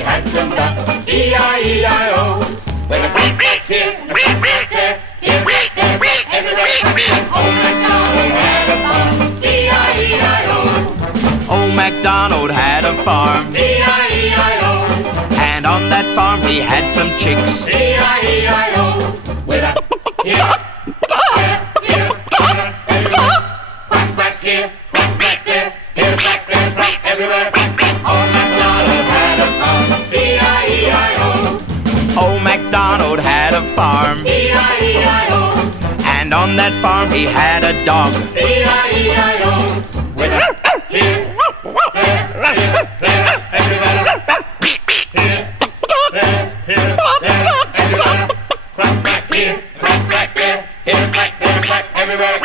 had some ducks, E-I-E-I-O. With a quack quack here, and a quack quack there, here, there, everywhere. Old MacDonald had a farm, E-I-E-I-O. Old MacDonald had a farm, E-I-E-I-O. and on that farm he had some chicks. E-I-E-I-O. With a here, there, here, everywhere. Quack quack here, quack quack there, here, quack there, quack everywhere. Old MacDonald had a farm, E-I-E-I-O. Old MacDonald had a farm, E-I-E-I-O. and on that farm he had a dog. E-I-E-I-O. With a here, there, everywhere. Here, there, everywhere. Quack, quack here, quack, quack there, here, quack, there, quack, everywhere.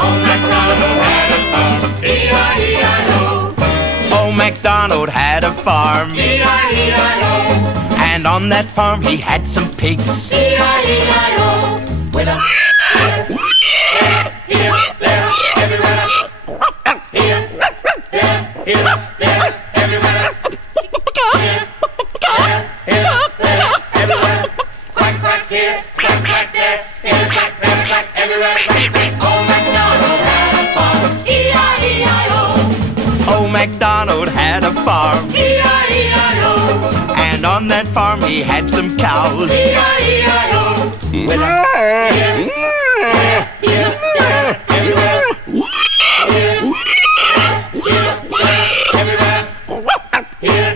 Old MacDonald had a farm, E-I-E-I-O. Old MacDonald had a farm, E-I-E-I-O. and on that farm he had some pigs. E-I-E-I-O. With a here, there, everywhere. Here, there, everywhere. Here, there, everywhere. Quack, quack here, quack, quack there, here, quack, there, quack, everywhere. Old MacDonald had a farm, E-I-E-I-O. Old MacDonald had a farm, E-I-E-I-O. and on that farm he had some cows. E-I-E-I-O. With a here, there, everywhere. Here, there, everywhere. Here,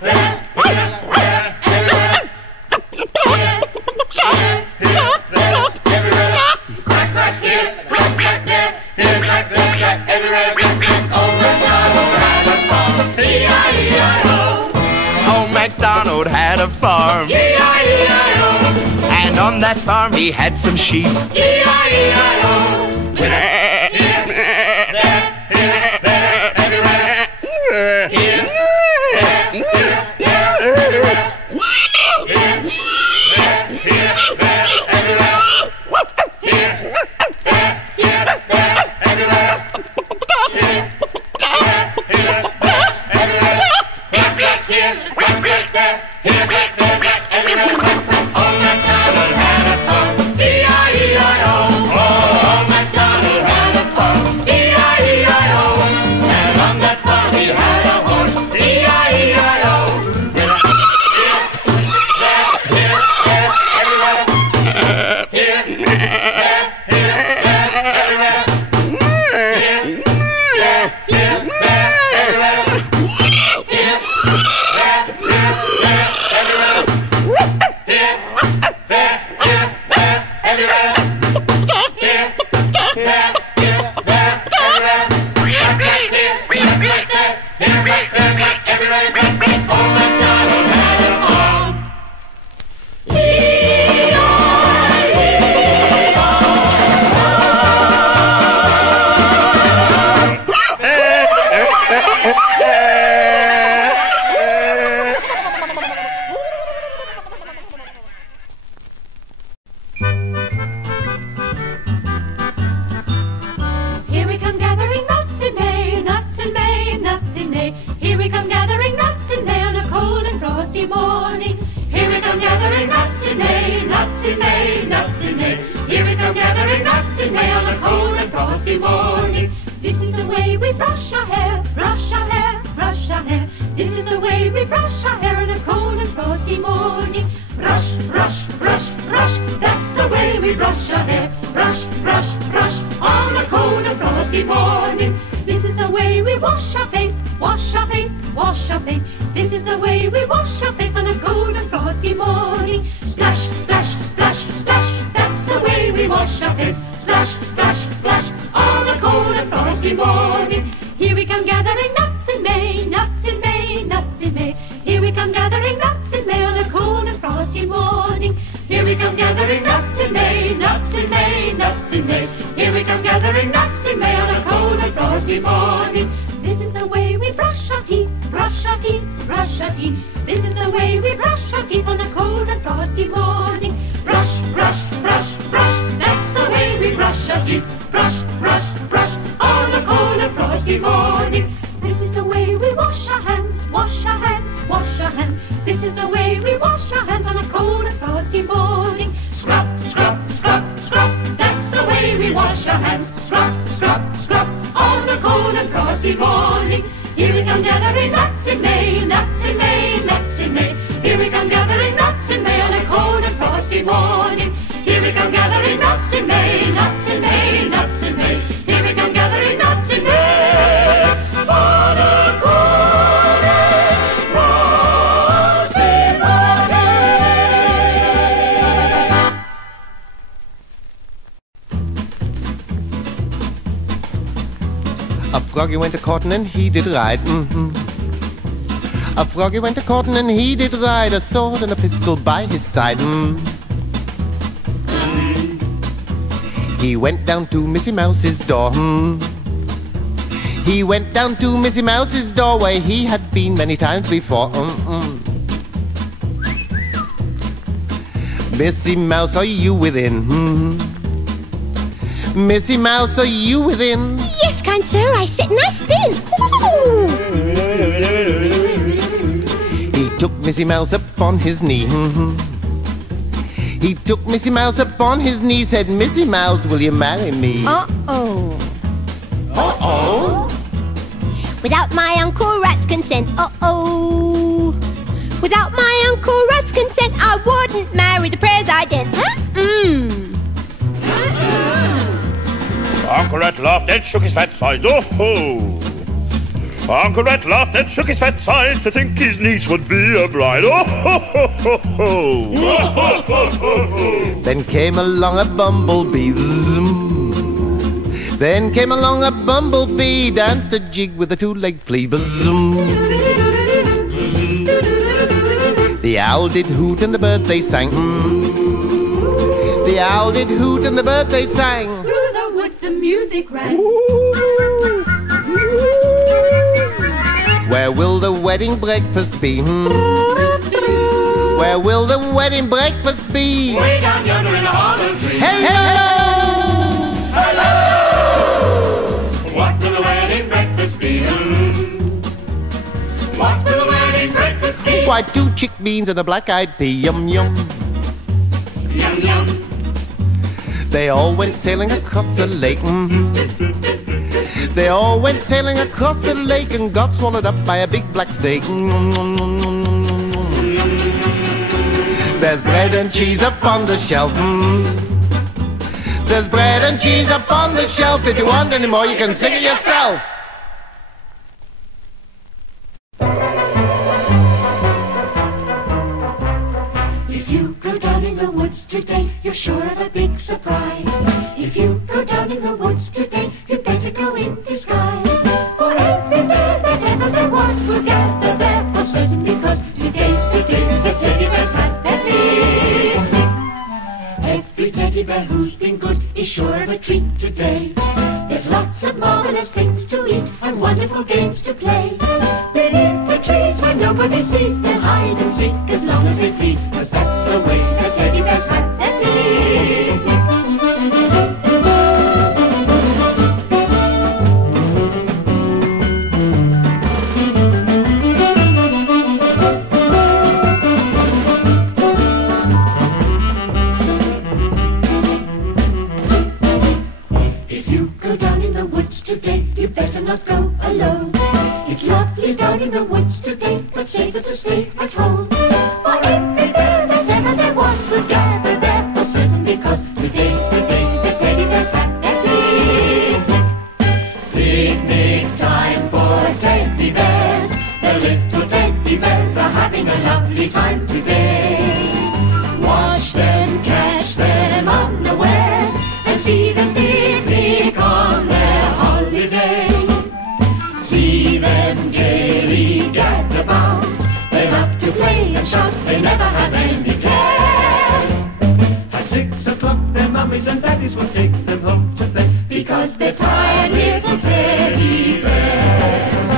there, everywhere. Everywhere. Quack, quack here, quack, quack there, here, quack, there, quack, everywhere. Old MacDonald had a farm, E-I-E-I-O. Old MacDonald had a farm, E-I-E-I-O. and on that farm he had some sheep. E-I-E-I-O. Here, there, everywhere. Here, there, everywhere. Here, there, everywhere. Here, there, everywhere. Here, everywhere. Quack, quack here, quack, quack there, here, quack, there, quack, everywhere. Old MacDonald had a farm, E-I-E-I-O. Old MacDonald had a farm, E-I-E-I-O. And on that farm he had a horse, E-I-E-I-O. Here, there, everywhere. Here, there, everywhere. Here, there, everywhere. Here, This is the way we wash our hands, wash our hands, wash our hands. hands. Scrub, scrub, scrub on a cold and frosty morning. Here we come gathering nuts in May, nuts in May, nuts in May. Here we come gathering nuts in May on a cold and frosty morning. Here we come gathering nuts in May, nuts in May, nuts in May. Here we come gathering nuts in May on a cold and frosty morning. A froggy went a-courting and he did ride, A froggy went a-courting and he did ride, a sword and a pistol by his side, He went down to Missy Mouse's door, He went down to Missy Mouse's door where he had been many times before, Missy Mouse, are you within, Missy Mouse, are you within? Yes, kind sir, I sit and I spin. Ooh. He took Missy Mouse upon his knee. He took Missy Mouse upon his knee, said, Missy Mouse, will you marry me? Uh-oh. Uh-oh. Without my Uncle Rat's consent, uh-oh. Without my Uncle Rat's consent, I wouldn't marry the president. Uncle Rat laughed and shook his fat sides. Oh ho! Uncle Rat laughed and shook his fat sides to think his niece would be a bride. Oh ho ho ho ho! Then came along a bumblebee. Then came along a bumblebee, danced a jig with a two-legged flea. The owl did hoot and the birds they sang. The owl did hoot and the birds they sang. The music rang. Where will the wedding breakfast be? Where will the wedding breakfast be? Way down yonder in the hollow tree. Hello! Hello! What will the wedding breakfast be? What will the wedding breakfast be? Why, 2 chick beans and a black-eyed pea. Yum, yum. Yum, yum. They all went sailing across the lake. They all went sailing across the lake and got swallowed up by a big black snake. There's bread and cheese upon the shelf. There's bread and cheese upon the shelf. If you want any more, you can sing it yourself. If you go down in the woods today, you're sure of a big surprise. If you go down in the woods today, you'd better go in disguise. For every bear that ever there was will gather there for certain, because today's the day the teddy bears had their picnic. Every teddy bear who's been good is sure of a treat today. There's lots of marvelous things to eat and wonderful games to play. Beneath the trees where nobody sees, they'll hide and seek as long as they please, 'cause that's the way the teddy bears have their picnic. Today, you better not go alone. It's lovely down in the woods today, but safer to stay at home. For every bear that ever there was will gather there for certain, because today's the day the teddy bears have their picnic. Picnic time for teddy bears. The little teddy bears are having a lovely time today. Watch them, catch them unawares, and see them picnic on their holiday. See them gaily gather about. They love to play and shout, they never have any cares. At 6 o'clock their mummies and daddies will take them home to bed, because they're tired little teddy bears.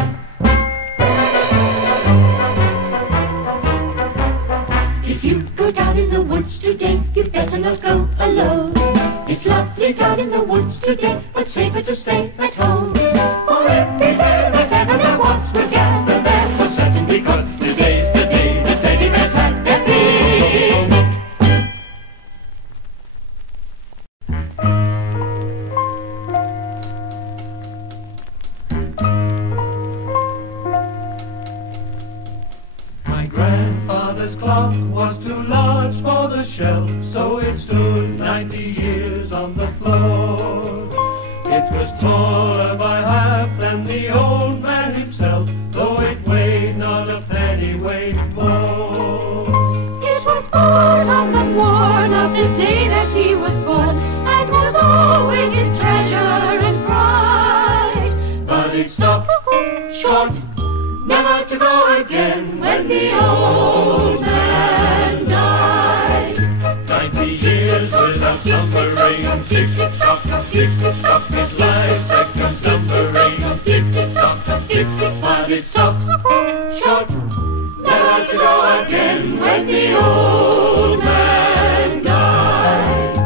If you go down in the woods today, you'd better not go alone. It's lovely down in the woods today, but safer to stay at home. For every bear that ever there was will gather there for certain, because today's the day the teddy bears have their picnic. clock was too large for the shelf, so it stood 90 years on the floor. It was taller by half than the old man himself, though it weighed not a penny weight more. It was born on the morn of the day that he was born, and was always his treasure and pride. But it stopped short, never to go again, when the old man died. 90 years without numbering, tick-tock, tick-tock, his life seconds numbering, tick-tock, tick-tock, but it stopped short, never to go again, when the old man died.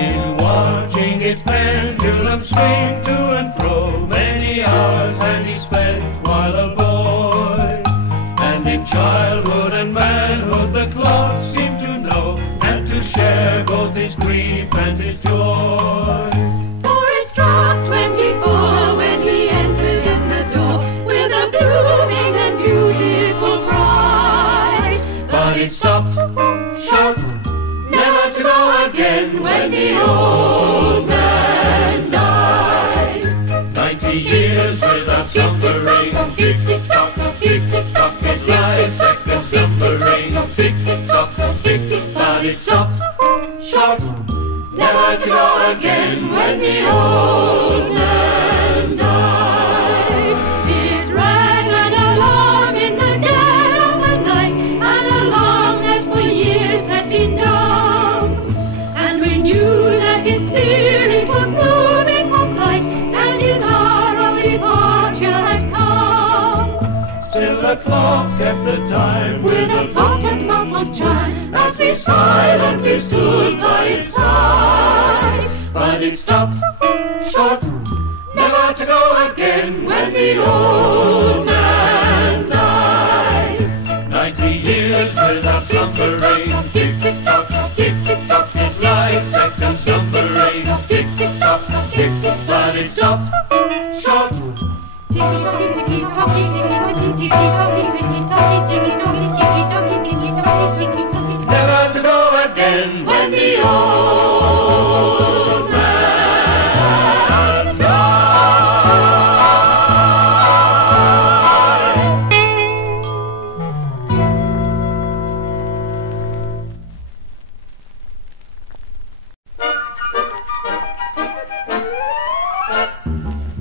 In watching its pendulum swing to and fro, many hours had he spent while a boy. And in childhood and manhood the clock seemed to know, and to share both his grief and his joy. For it struck 24 when he entered in the door, with a blooming and beautiful bride. But it stopped short, never to go again, when the old man died. 90 years without numbering, tick-tock, tick-tock, his life seconds numbering, tick-tock, tick-tock, but it stopped short, never to go again, when the old man died. It rang an alarm in the dead of the night, an alarm that for years had been dumb. And we knew that his spirit was moving for flight, and his hour of departure had come. Still the clock kept the time With a soft and muffled chime, as we silently stood by its side. but it stopped short, never to go again, when the old man died. 90 years without numbering, tick-tock, tick-tock, his life seconds numbering, tick-tock, tick-tock, but it stopped short. Ticky-tocky, ticky-tocky, ticky-tocky, ticky-tocky, ticky-tocky, ticky-tocky, ticky-tocky, ticky-tocky, ticky-tocky. Never to go again, when the old man died.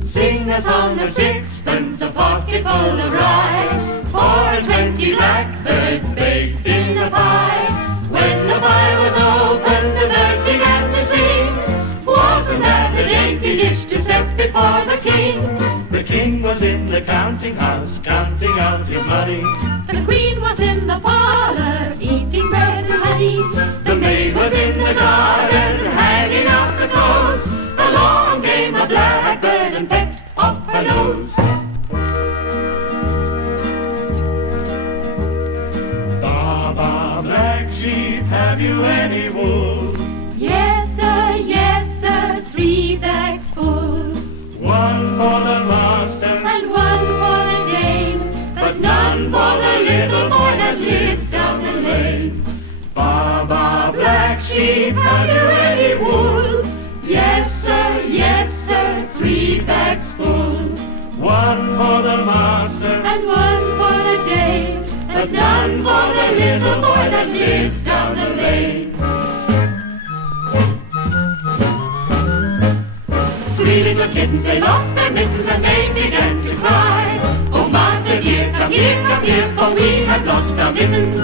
Sing a song of sixpence, a pocket full of rye, 4 and 20 blackbirds baked in a pie. When the pie was opened, the birds began to sing. Wasn't that a dainty dish to set before the king? The king was in the counting house, counting out his money. The queen was in the parlor, eating bread and honey. The maid was in the garden, hanging out the clothes. Along came a blackbird and pecked off her nose. Baba, black sheep, have you any wool? Yes, sir, 3 bags full. One for the master, And one for the dame, but none for the little boy that lives down the lane. Baba, black sheep, have you any wool? yes, sir, 3 bags full. One for the master, And one for the dame, but none for the little boy that lives down the lane. 3 little kittens, they lost their mittens and they began to cry. Oh, Martha dear, come here, for we have lost our mittens.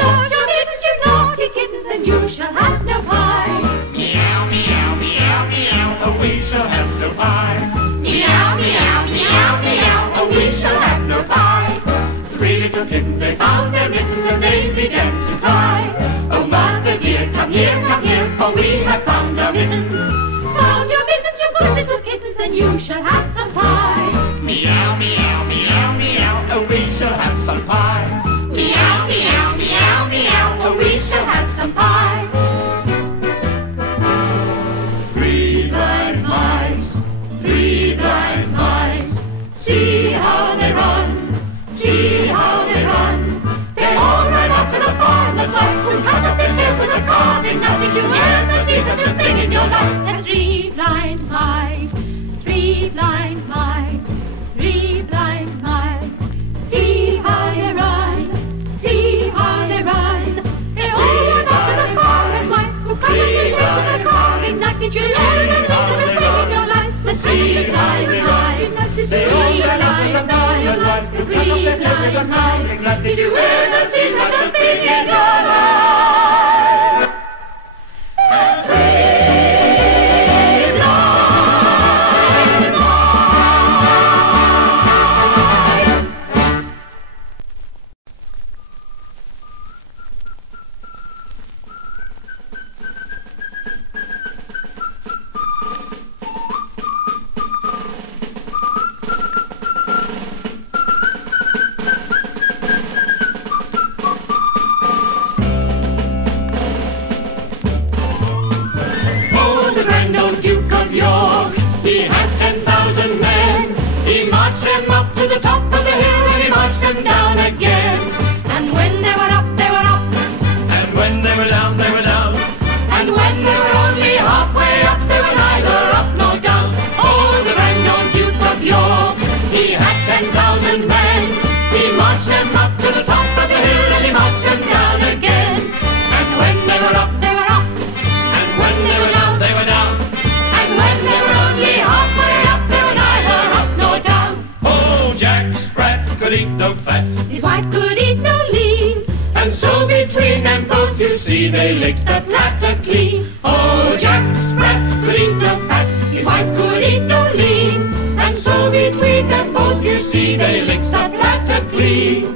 Lost your mittens, you naughty kittens, then you shall have no pie. Meow, meow, meow, meow, oh, we shall have no pie. Meow, meow, meow, meow, Oh, we shall have no pie. 3 little kittens, they found their mittens and they began to cry. Oh, Martha dear, come here, for we have found our mittens. found your mittens, you good little kittens, then you shall have some pie. Meow, meow, meow, meow, oh, we shall have some pie. Meow, meow, meow, meow, Oh, we shall have some pie. 3 blind mice, 3 blind mice, see how they run, see how they run. They all ran up to the farm three blind mice, three blind mice. See how they rise, see how they rise. They all went up to the farmer's wife, who cut up the legs of the carving knife. Did you learn anything to think in your life? Let's see blind mice, three blind mice, three blind mice. Did you ever see such a thing in your life? That's three blind mice. Oh, the grand old Duke of York, he had 10,000 men. He marched them up to the top of the hill and he marched them down again. And when they were up, they were up. And when they were down, they were down. And when they were only halfway up, they were neither up nor down. Oh, the grand old Duke of York, he had 10,000 men. He marched them up to the top of the hill and he marched them down again. And when they were up, they were up. And when they were down, They were down. and when they were only halfway up, they were neither up nor down. Oh, Jack Sprat could eat no fat. His wife could eat no lean, And so between them both, you see, they licked the platter clean. Oh, Jack Sprat could eat no fat. his wife could eat no lean, And so between them both, you see, they licked the platter clean.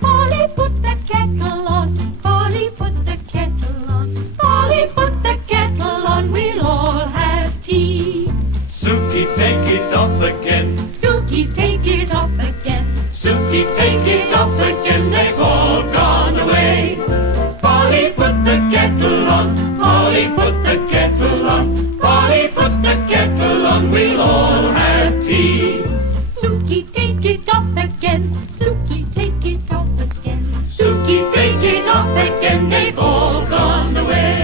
Polly put the kettle on, Polly put the kettle on, Polly put the kettle on, we'll all have tea. Suki, take it off again. Suki, take it off again. Suki, take it off again. They've all gone away. Polly put the kettle on. Polly put the kettle on. Polly put the kettle on. We'll all have tea. Suki, take it off again. Suki, take it off again. Suki, take it off again. They've all gone away.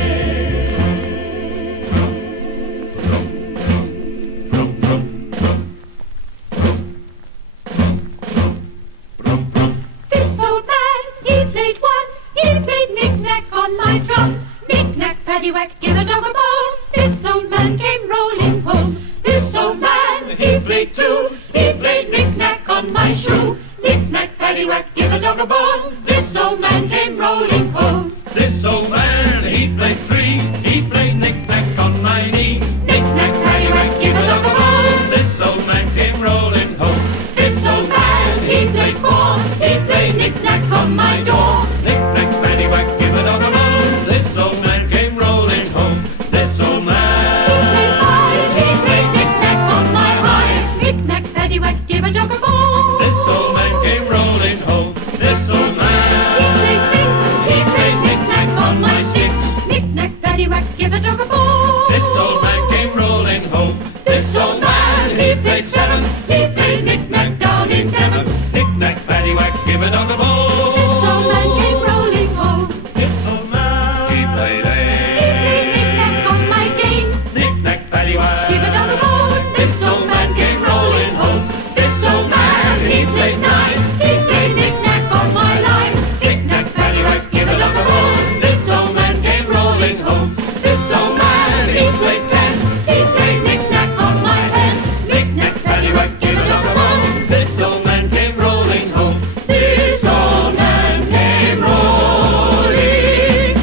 This old man, he played one, he played knick-knack on my drum. Knick-knack, paddywhack, give a dog a bone. This old man came rolling home. This old man, He played two. He played knick-knack on my shoe. knick-knack, paddywhack, give a dog a bone. This old man came rolling home. This old man, he played three. He played knick-knack on my knee. Knick-knack, paddywhack, give a dog a bone. This old man came rolling home. This old man, he played four. He played knick-knack on my door. Knick-knack, paddywhack, give a dog a bone. This old man came rolling home. This old man. He played knick-knack on my hive. Knick-knack, paddywhack, give a dog a bone. This old man came rolling home. This old He man. played six. He played knick-knack on my sticks. Knick-knack, paddywhack, give a dog a bone. This old man came rolling home. This old man, he played seven. He played knick-knack down in Devon. Knick-knack, paddywhack, give a dog a bone. This old man came rolling home. This old man, he played He played knick-knack eight. on my games. Knick-knack, paddywhack. Give a dog a bone. This old man came rolling home. This old man, he played nine. He played knick-knack on my line. Knick-knack, paddywhack, give a dog a bone. This old man came rolling home. This old man, he played ten. He played knick-knack on my head. Knick-knack, paddywhack, give a dog a bone. This old man came rolling home. This old man came rolling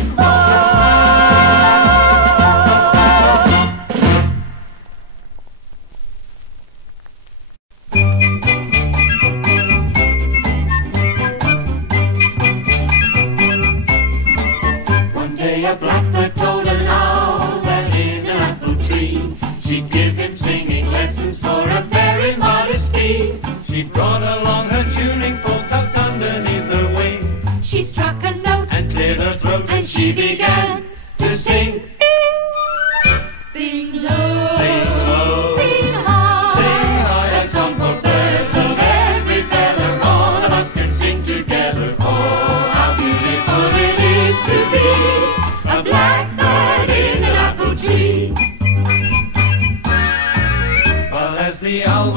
One day a blackbird told a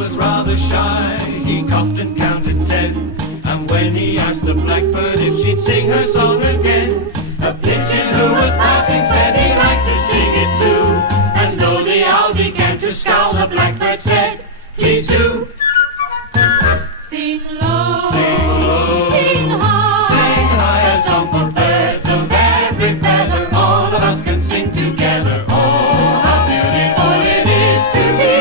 was rather shy. He coughed and counted 10. And when he asked the blackbird if she'd sing her song again, a pigeon who was passing said he'd like to sing it too. And though the owl began to scowl, the blackbird said, please do. Sing low, Sing low, sing high, sing high, a song for birds of every feather. All of us can sing together. Oh, how beautiful it is to be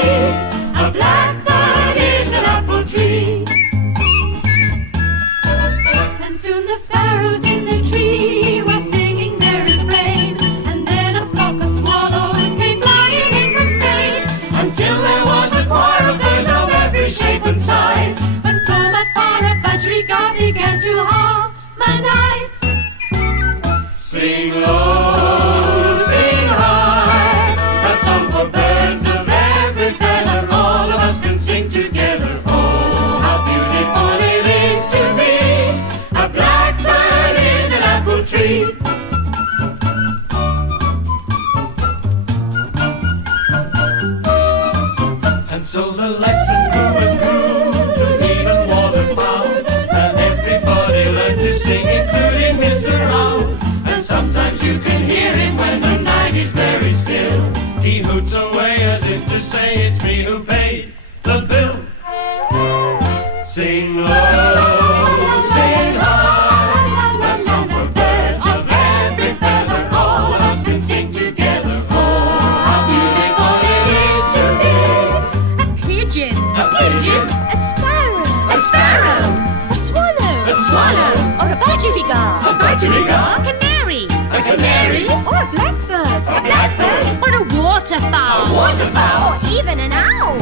a blackbird in an apple tree. And soon the sparrows in the tree were singing their refrain. And then a flock of swallows came flying in from Spain. Until there was a choir of birds of every shape and size. But from afar a budgerigar began to harmonize. Sing low, sing high, a song for birds of every feather. All of us can sing together. Oh, how beautiful it is to be a blackbird in an apple tree. And so the lesson grew and grew to even waterfowl, and everybody learned to sing, including Mr. Owl. And sometimes you can hear him when the night is very still. He hoots away as if to say it's me who paid the bill. Sing low, sing high, a song for birds of every feather. All of us can sing together. Oh, how beautiful it is to be A pigeon, a pigeon, A sparrow, a sparrow, a swallow, a swallow, or a budgerigar, a budgerigar, a canary, a canary, or a blackbird, a blackbird, or a waterfowl. a waterfowl. or even an owl.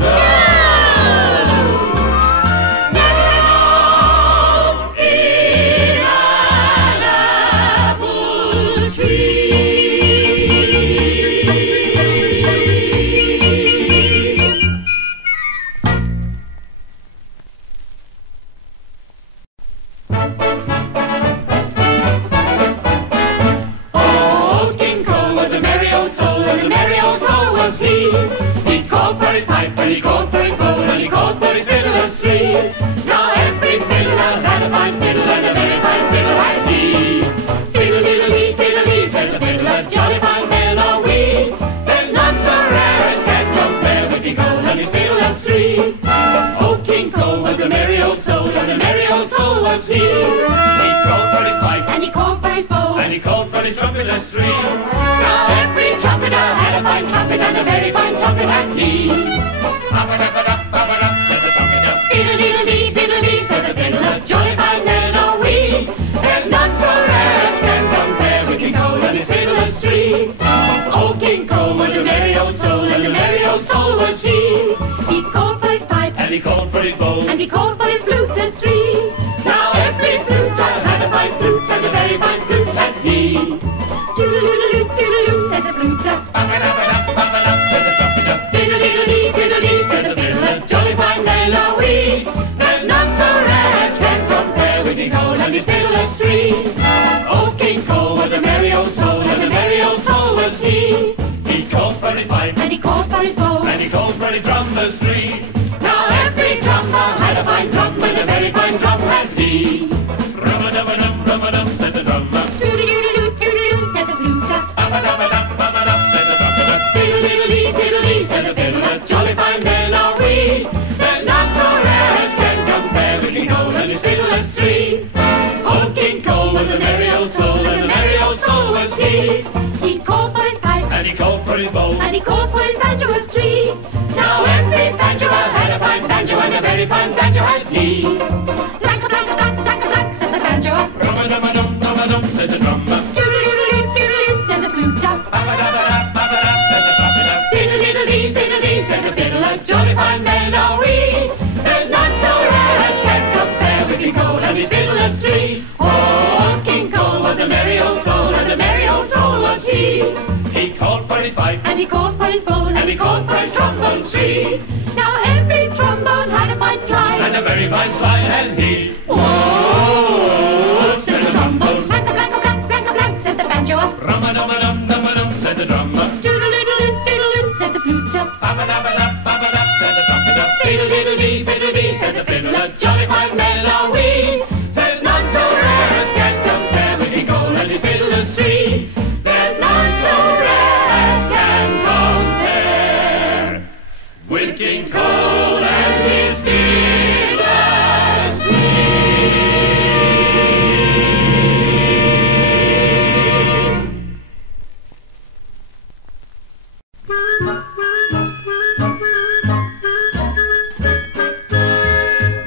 Old King Cole was a merry old soul, and a merry old soul was he. He called for his pipe, and he called for his bowl, and he called for his fiddler's three. Now every fiddler had a fine fiddle, and a very fine fiddle had he. Fiddle-diddle-dee, said the fiddler, jolly fine men are we. There's none so rare as can compare with King Cole and his fiddler's three. Old King Cole was a merry old soul, and a merry old soul was he. He called for his pipe, And he called for his bowl. and he called for his trumpeter's three. Now every trumpeter had a fine trumpet, and a very fine trumpet had he. Ba-ba-da-ba-da-ba-ba-da, said the trumpeter. Fiddle-diddle-dee, fiddle-dee, said the fiddler, jolly fine men are we. There's none so rare as can compare with King Cole and his fiddler's three. Old King Cole was a merry old soul, and a merry old soul was he. He called for his pipe. And he called for his bowl, And he called for his fluter's three. now every fluter had a fine flute, and a very fine flute had he. Toodaloo, toodaloo, said the fluter. Ba-ba-da-ba-da-ba-ba-da, said the trumpeter. Fiddle-diddle-dee, fiddle-dee, said the fiddler. Jolly fine men are we. There's none so rare as can compare with King Cole and his fiddler's three. Old King Cole was a merry old soul, and a merry old soul was he. He called for his pipe, And he called for his bowl. and he called for his drummer's three. Now every drummer had a fine drum, and a very fine drum had he. Rum-a-dum-a-dum, rum-a-dum, said the drummer. Toodaloo, toodaloo, said the fluter. Ba-ba-da-ba-da-ba-ba-da, said the trumpeter. Fiddle-diddle-dee, fiddle-dee, Said the fiddler, jolly fine men are we. There's none so rare as can compare with King Cole and his fiddler's three. Old King Cole was a merry old soul, and a merry old soul was he. He called for his pipe. And he called for his bowl, And he called for his banjo's tree. now every banjo had a fine banjo, and a very fine banjo had he. Black, black, black, black, black, said the banjo. Rum-a-dum-a-dum, rum-a-dum, said the drummer. Toodaloo, toodaloo, said the fluter. Ba-ba-da-ba-da-ba-ba-da, said the trumpeter. Fiddle-diddle-dee, fiddle-dee, said the fiddler. Jolly fine men are we. There's none so rare as can compare with King Cole and his fiddler's three. Old King Cole was a merry old soul, and a merry old soul was he. He called for his pipe, And he called for his bowl. and he called for his trombone's three. Now every trombone had a fine slide. And a very fine slide had he. Whoa, said the trombone. Blank, blank, blank, blank, blank, said the banjo. Rum-a-dum-a-dum-dum-a-dum, said the drummer. Doodle-doodle-doo, doodle-doo, said the fluter. Ba-ba-da-ba-da-ba-ba-da, said the trumpeter. Fiddle-diddle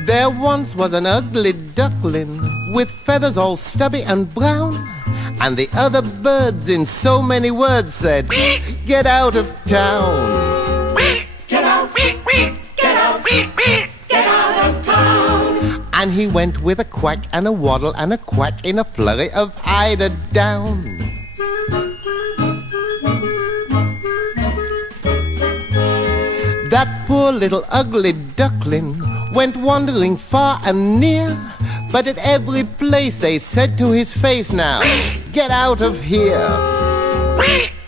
There once was an ugly duckling with feathers all stubby and brown, and the other birds in so many words said, "Get out of town." Get out, get out, get out of town. And he went with a quack and a waddle and a quack in a flurry of eider down. That poor little ugly duckling went wandering far and near, but at every place they said to his face now, "Get out of here."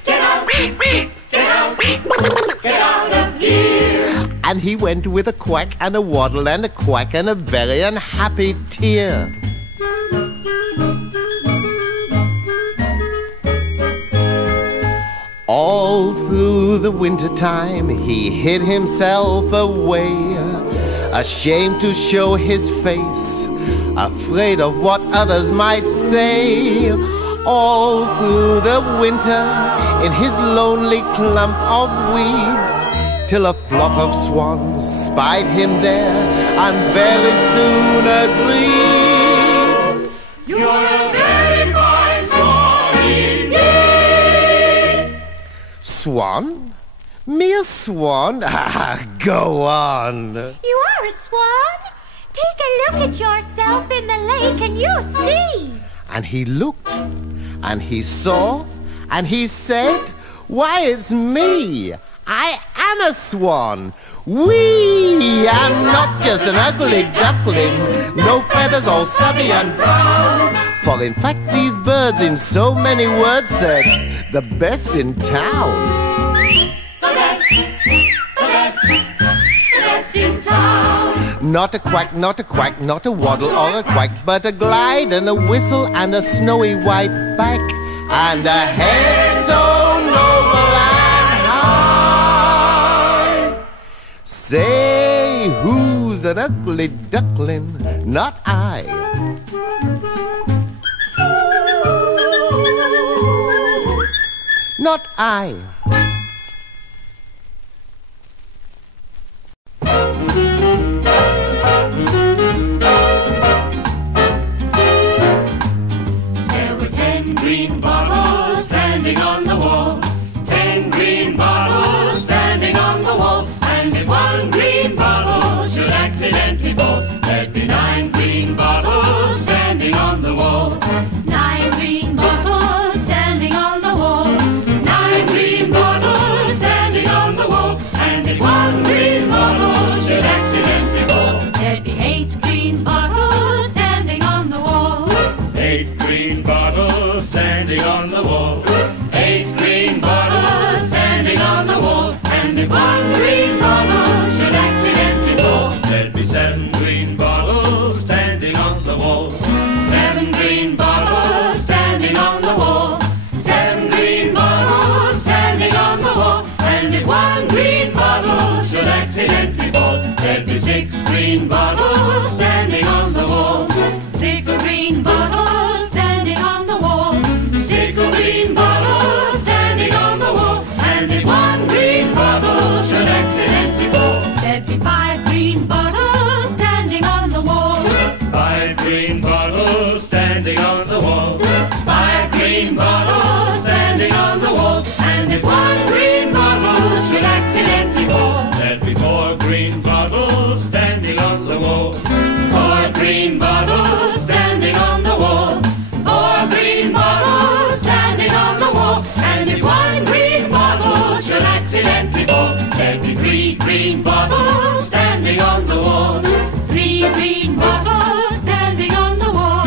Get out, get out, get out of here. And he went with a quack and a waddle and a quack and a very unhappy tear. All through the winter time he hid himself away, ashamed to show his face, afraid of what others might say. All through the winter in his lonely clump of weeds, till a flock of swans spied him there and very soon agreed. You're a very fine swan indeed. Swan? Me a swan? Go on. You are a swan. Take a look at yourself in the lake and you'll see. And he looked, and he saw, and he said, "Why, it's me. I am a swan. Wee! I'm not just an ugly duckling, no feathers all stubby and brown. For in fact these birds in so many words said, the best in town." The best in town. Not a quack, not a quack, not a waddle or a quack, but a glide and a whistle and a snowy white back and a head so noble and high. Say, who's an ugly duckling? Not I. Not I. There were 10 green bottles standing on the wall. 10 green bottles standing on the wall. And if one green bottle should accidentally fall, there'd be 9 green bottles standing on the wall. 9 green bottles standing on the wall. 9 green bottles standing on the wall. And if one green bottle should accidentally fall, There'd be 8 green bottles standing on the wall. 8 green bottles standing on the wall. 8 green bottles standing on the wall. And if one green bottle should accidentally fall, There'd be 7 green bottles standing on the wall. 7 green bottles standing on the wall. 7 green bottles standing on the wall. And if one green bottle should accidentally fall, there'd be 6 green bottles standing on the wall. 6 green bottles standing on the wall. 6 green bottles standing on the wall. And if one green bottle should accidentally fall, There'd be 5 green bottles standing on the wall. 5 green bottles standing on the wall. 5 green bottles standing on the wall. And if one green bottle should accidentally fall, There'd be 4 green bottles standing on the wall. 4 green bottles standing on the wall. 4 green bottles standing on the wall. And if one green bottle should accidentally fall, there'd be 3 green bottles standing on the wall. 3 green bottles standing on the wall.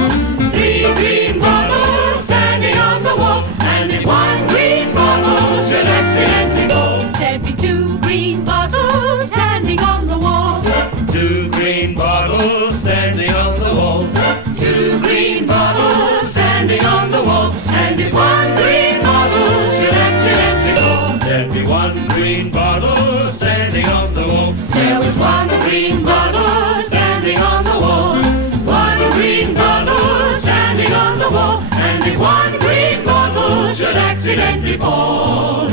3 green bottles standing on the wall. And if one green bottle should accidentally fall, There'd be 2 green bottles standing on the wall. 2 green bottles standing on the wall. 2 green bottles standing on the wall. And if one green bottle should accidentally fall, There'd be 1 green bottle standing on the wall. there was 1 green bottle standing on the wall. 1 green bottle standing on the wall. And if one green bottle should accidentally fall,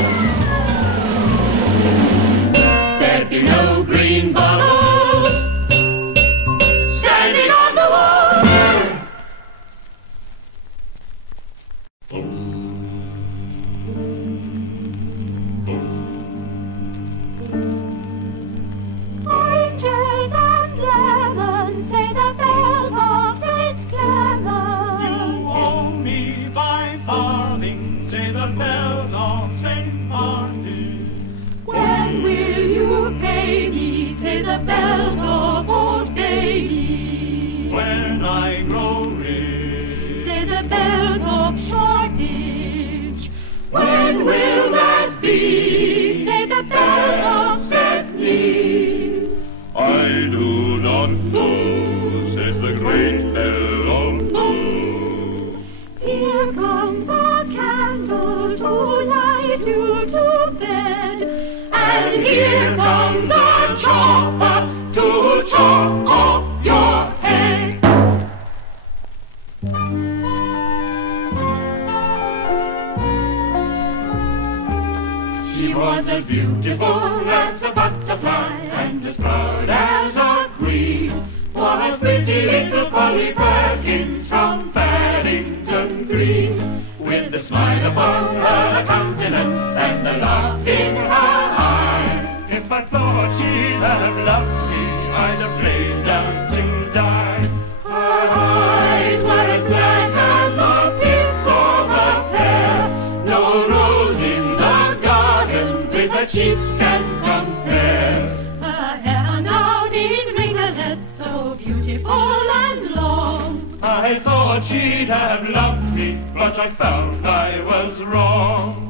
the bells of old Bailey. When I grow rich, Say the bells of Shoreditch. When will that be? Say the bells of Stepney. I do not know, says the great bell of Bow. Here comes a candle to light you to bed, and here comes a chopper to chop off your head. She was as beautiful as a butterfly and as proud as a queen, was pretty little Polly Perkins from Paddington Green, with a smile upon her countenance and a laugh in her eye. If I thought she'd have loved me, I'd have laid down to die. Her eyes were as black as the pips of her hair, no rose in the garden with her cheeks can compare. Her hair now in ringlets so beautiful and long. I thought she'd have loved me, but I found I was wrong.